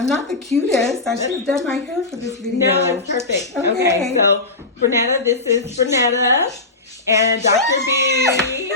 I'm not the cutest. I should have done my hair for this video. No, it's perfect. Okay, so Bernetta, this is Bernetta and Dr. B.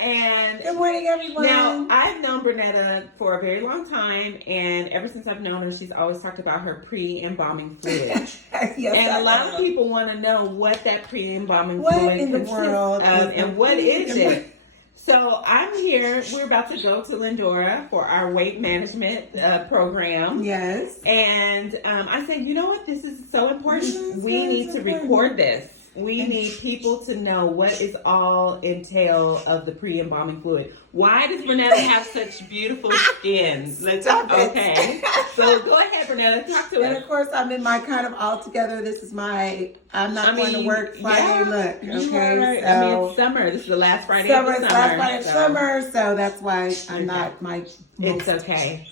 And good morning, everyone. now, I've known Bernetta for a very long time, and ever since I've known her, she's always talked about her pre-embalming fluid. Yes, And I a lot know. of people want to know what that pre-embalming What fluid in the consists world of, is and the what is pre-embalming- it? So I'm here. We're about to go to Lindora for our weight management program. Yes. And I said, you know what? This is so important. Yes, We that need is to important. record this. We need people to know what is all entail of the pre-embalming fluid. Why does Bernetta have such beautiful skin? Stop it. Okay. So go ahead, Bernetta. Talk to And us. of course, I'm in my kind of all together. This is my I'm not going to work Friday look. You Okay. are. So I mean, it's summer. This is the last Friday summer, of it's the last summer. Friday of so summer, so that's why I'm not my It's most, okay.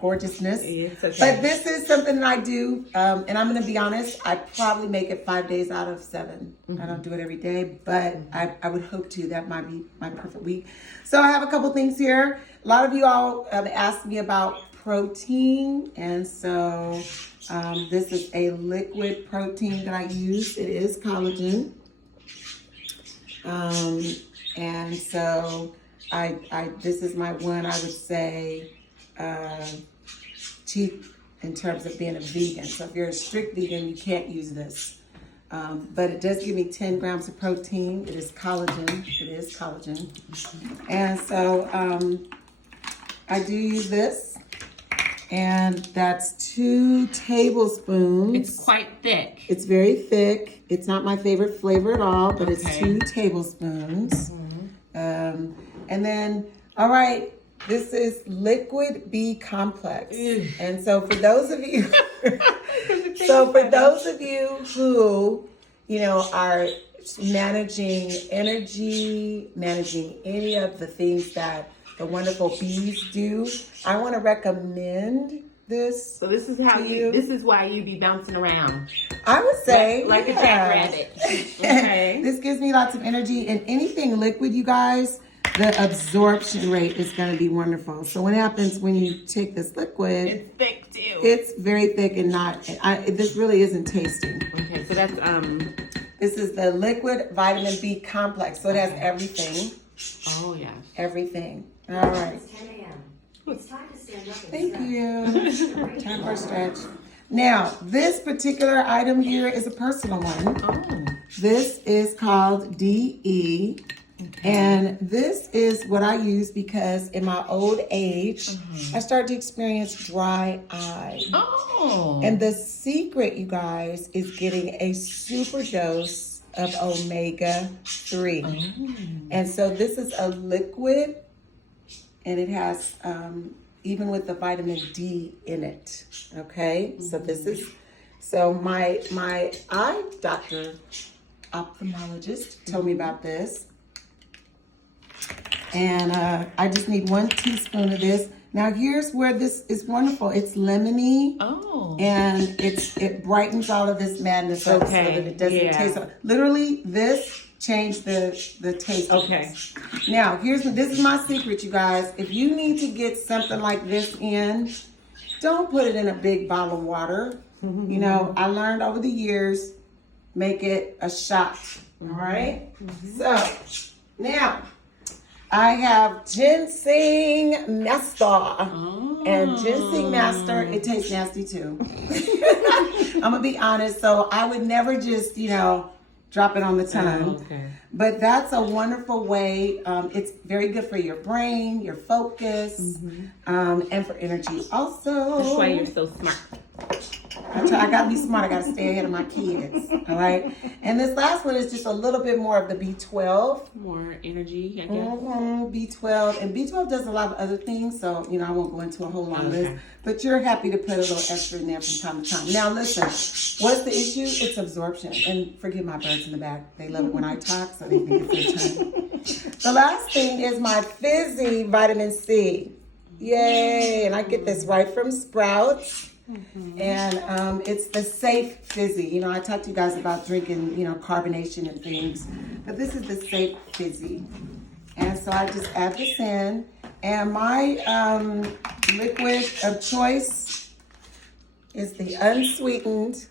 gorgeousness. It's okay. But this is something that I do, and I'm going to be honest, I probably make it 5 days out of 7. I don't do it every day, but I would hope to. That might be my perfect week. So I have a couple things here. A lot of you all asked me about protein, and so this is a liquid protein that I use. It is collagen. And so I this is my one, I would say, cheap in terms of being a vegan. So if you're a strict vegan, you can't use this. But it does give me 10 grams of protein. It is collagen. It is collagen. And so I do use this. And that's 2 tablespoons. It's quite thick. It's very thick. It's not my favorite flavor at all, but it's 2 tablespoons. And then, all right, this is Liquid B Complex. And so for those of you, who, are managing energy, managing any of the things that the wonderful bees do, I want to recommend this. So this is how To you. you. This is why you be bouncing around I would say like a yes. jackrabbit. Okay. This gives me lots of energy, and anything liquid, you guys, the absorption rate is going to be wonderful. So what happens when you take this liquid? It's thick too. It's very thick and not. This really isn't tasty. Okay, so that's This is the liquid vitamin B complex, so it has everything. Oh yeah. Everything. All right. It's 10 a.m. It's time to stand up and Thank stretch. you. Time for a stretch. Now, this particular item here is a personal one. Oh. This is called DE. And this is what I use because in my old age, I started to experience dry eye. Oh. And the secret, you guys, is getting a super dose of omega-3. And so this is a liquid, and it has, even with the vitamin D in it. Okay? So this is, so my eye doctor, ophthalmologist, told me about this. And I just need 1 teaspoon of this. Now here's where this is wonderful. It's lemony, Oh. and it brightens all of this madness up so Okay, that it doesn't yeah. taste. Literally, this changed the taste. of Okay. this. Now this is my secret, you guys. If you need to get something like this in, don't put it in a big bottle of water. I learned over the years, make it a shot. All right. So now I have ginseng master. Oh. And ginseng master, it tastes nasty too. I'm gonna be honest. So I would never just, drop it on the tongue. Okay. But that's a wonderful way. It's very good for your brain, your focus, and for energy. Also, That's why you're so smart. I gotta be smart. I gotta stay ahead of my kids. All right. And this last one is just a little bit more of the B12. More energy, I guess. B12, and B12 does a lot of other things, so I won't go into a whole lot of this. Okay. But you're happy to put a little extra in there from time to time. Now listen, what's the issue? It's absorption. And forgive my birds in the back; they love it when I talk, so they think it's their turn. The last thing is my fizzy vitamin C. Yay! And I get this right from Sprouts. And it's the safe fizzy. I talked to you guys about drinking, carbonation and things, but this is the safe fizzy. And so I just add this in, and my liquid of choice is the unsweetened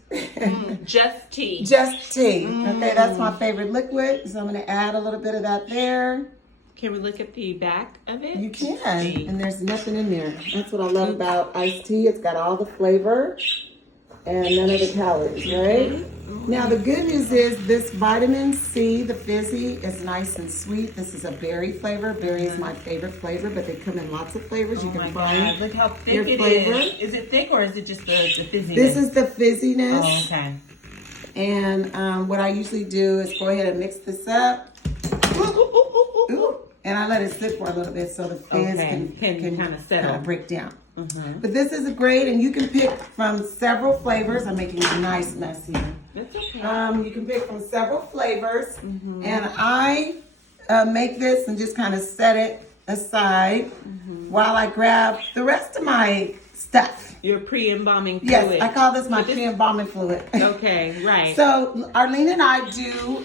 Just tea. Just Tea. Okay, that's my favorite liquid. So I'm going to add a little bit of that there. Can we look at the back of it? You can. And there's nothing in there. That's what I love about iced tea. It's got all the flavor and none of the calories, right? Now, the good news is this vitamin C, the fizzy, is nice and sweet. This is a berry flavor. Berry is my favorite flavor, but they come in lots of flavors. You can find Look how thick your it flavor. is. Is it thick or is it just the fizziness? This is the fizziness. Oh, okay. And what I usually do is go ahead and mix this up. Ooh. And I let it sit for a little bit so the fizz can kind of settle. kind of break down. But this is great, and you can pick from several flavors. I'm making a nice mess here. That's okay. You can pick from several flavors, and I make this and just kind of set it aside while I grab the rest of my stuff. Your pre-embalming fluid. Yes, I call this my pre-embalming fluid. Okay, right. So Arlene and I do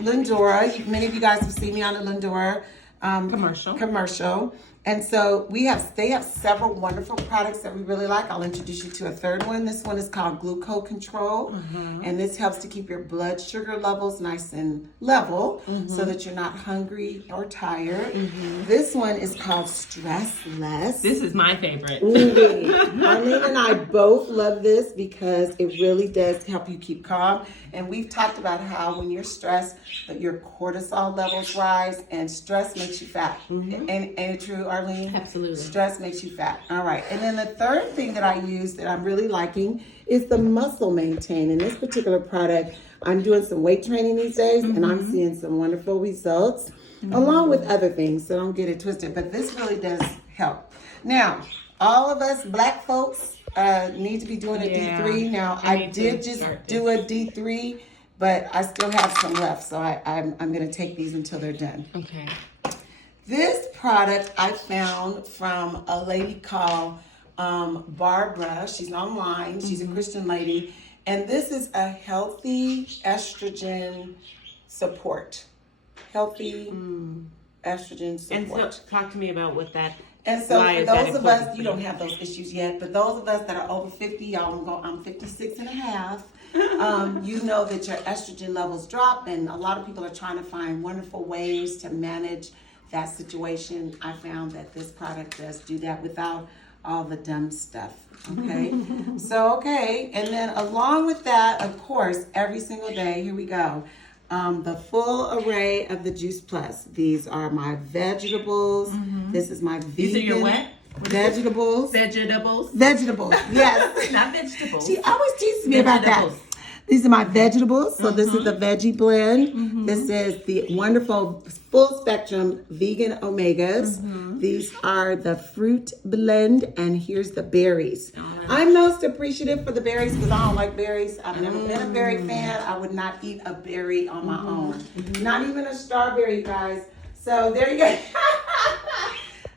Lindora. Many of you guys have seen me on the Lindora commercial. And so they have several wonderful products that we really like. I'll introduce you to a third one. This one is called Glucose Control. And this helps to keep your blood sugar levels nice and level so that you're not hungry or tired. This one is called Stress Less. This is my favorite. Arlene and I both love this because it really does help you keep calm. And we've talked about how when you're stressed, that your cortisol levels rise, and stress makes you fat. And ain't it true, Arlene? Absolutely. Stress makes you fat. All right. And then the third thing that I use that I'm really liking is the Muscle Maintain. In this particular product, I'm doing some weight training these days, and I'm seeing some wonderful results, along with other things. So don't get it twisted. But this really does help. Now, all of us black folks need to be doing a D3. Now, I did just do a D3, but I still have some left. So I'm going to take these until they're done. Okay. This product I found from a lady called Barbara. She's online. She's a Christian lady. And this is a healthy estrogen support. Healthy estrogen support. And so, talk to me about what that. And so why for is that those of important us, for you don't have those issues yet, but those of us that are over 50, y'all go, I'm 56 and a half. You know that your estrogen levels drop, and a lot of people are trying to find wonderful ways to manage that situation. I found that this product does do that without all the dumb stuff. Okay. Okay. And then along with that, of course, every single day, here we go. The full array of the Juice Plus. These are my vegetables. This is my vegan. These are your what? Vegetables. Vegetables. Vegetables. Yes. Not vegetables. She always teases me about that. These are my vegetables. So this is the veggie blend. This is the wonderful full spectrum vegan omegas. These are the fruit blend, and here's the berries. I'm most appreciative for the berries because I don't like berries. I've never been a berry fan. I would not eat a berry on my own. Not even a strawberry, guys. So there you go.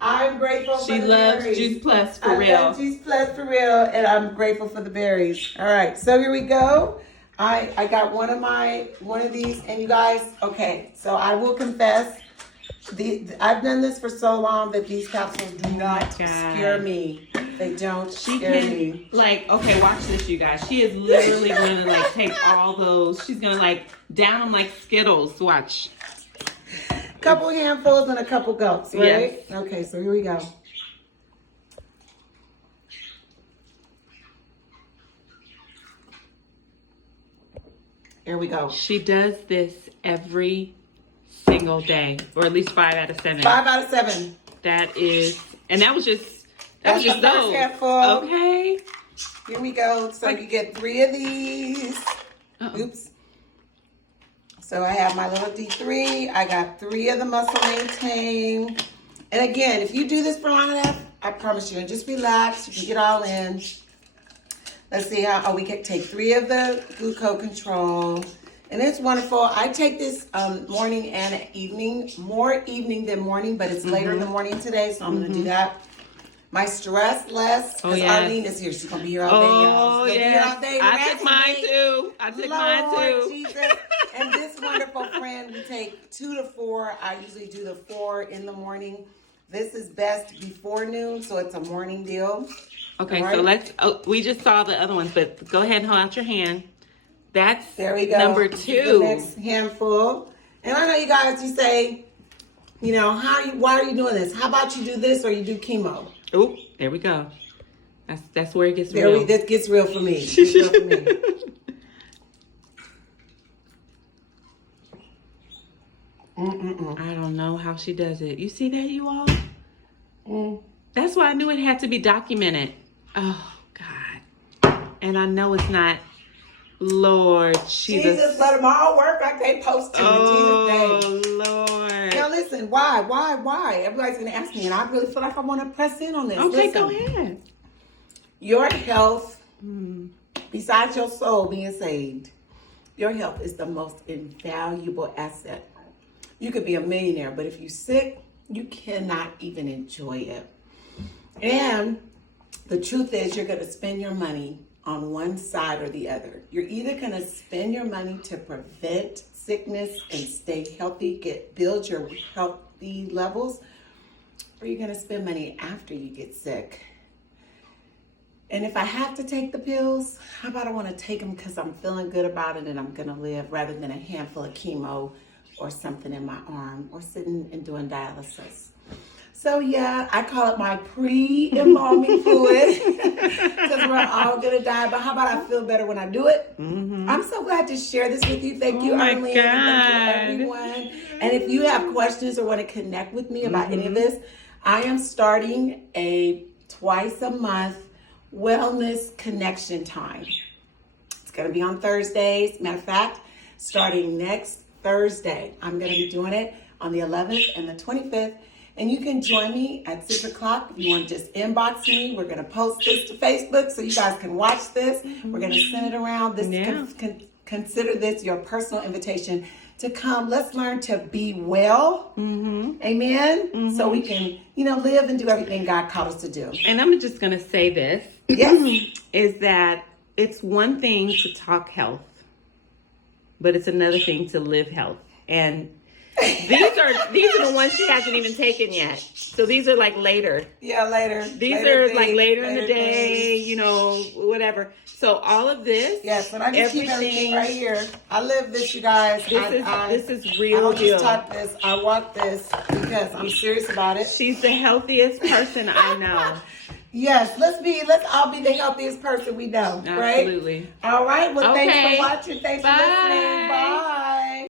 I'm grateful for the berries. She loves Juice Plus for real. I love Juice Plus for real, and I'm grateful for the berries. All right, so here we go. I got one of these, and you guys, okay, so I will confess, I've done this for so long that these capsules do not scare me. They don't scare me. Like, okay, watch this, you guys. She is literally going to, like, take all those. She's going to, like, down them like Skittles. Watch. Couple handfuls and a couple gulps, right? Yes. Okay, so here we go. Here we go. She does this every single day, or at least 5 out of 7. 5 out of 7. That is, and that was just the those. first handful. Okay. Here we go. So you get 3 of these. Oops. So I have my little D3. I got 3 of the Muscle Maintain. And again, if you do this for long enough, I promise you, and just relax, you can get all in. Let's see how, we can take 3 of the Glucose Control. And it's wonderful. I take this morning and evening, more evening than morning, but it's later in the morning today, so I'm going to do that. My Stress Less, because Arlene is here. She's going to be here all day, y'all. She's gonna be here all day. I took mine too. I took mine too. Jesus. And this wonderful friend, we take 2 to 4. I usually do the 4 in the morning. This is best before noon, so it's a morning deal. Okay, All so right. we just saw the other ones, but go ahead and hold out your hand. That's There we go. number The 2. next handful. And I know you guys, you say, why are you doing this? How about you do this or you do chemo? Oh, there we go. That's where it gets real. That gets real for me. Gets real for me. I don't know how she does it. You see that, you all? Mm. That's why I knew it had to be documented. Oh, God. And I know it's not. Lord, Jesus, let them all work like they supposed to in Jesus' name. Lord. Now listen, why? Everybody's gonna ask me, and I really feel like I want to press in on this. Okay, Listen, go ahead. your health, besides your soul being saved, your health is the most invaluable asset. You could be a millionaire, but if you're sick, you cannot even enjoy it. And the truth is, you're gonna spend your money on one side or the other. You're either gonna spend your money to prevent sickness and stay healthy, build your healthy levels, or you're gonna spend money after you get sick. And if I have to take the pills, how about I wanna take them because I'm feeling good about it and I'm gonna live, rather than a handful of chemo or something in my arm or sitting and doing dialysis. So yeah, I call it my pre-embalming fluid because we're all gonna die. But how about I feel better when I do it? Mm-hmm. I'm so glad to share this with you. Thank you, Oh my Arlene. God. Thank you, everyone. And if you have questions or want to connect with me about any of this, I am starting a twice a month wellness connection time. It's gonna be on Thursdays. Matter of fact, starting next Thursday, I'm gonna be doing it on the 11th and the 25th. And you can join me at 6 o'clock. If you want to just inbox me, we're going to post this to Facebook so you guys can watch this. We're going to send it around. Consider this your personal invitation to come. Let's learn to be well. Amen. So we can, live and do everything God called us to do. And I'm just going to say this. Yes. Is that it's one thing to talk health, but it's another thing to live health. And these are the ones she hasn't even taken yet. So these are like later. Yeah, later. These are like later in the day, whatever. So all of this. Yes, but I just keep everything right here. I live this, you guys. This is real I don't deal. just talk this. I walk this because I'm serious about it. She's the healthiest person I know. Yes, let's all be the healthiest person we know, right? Absolutely. All right. Well, Okay. thanks for watching. Thanks for listening. Bye.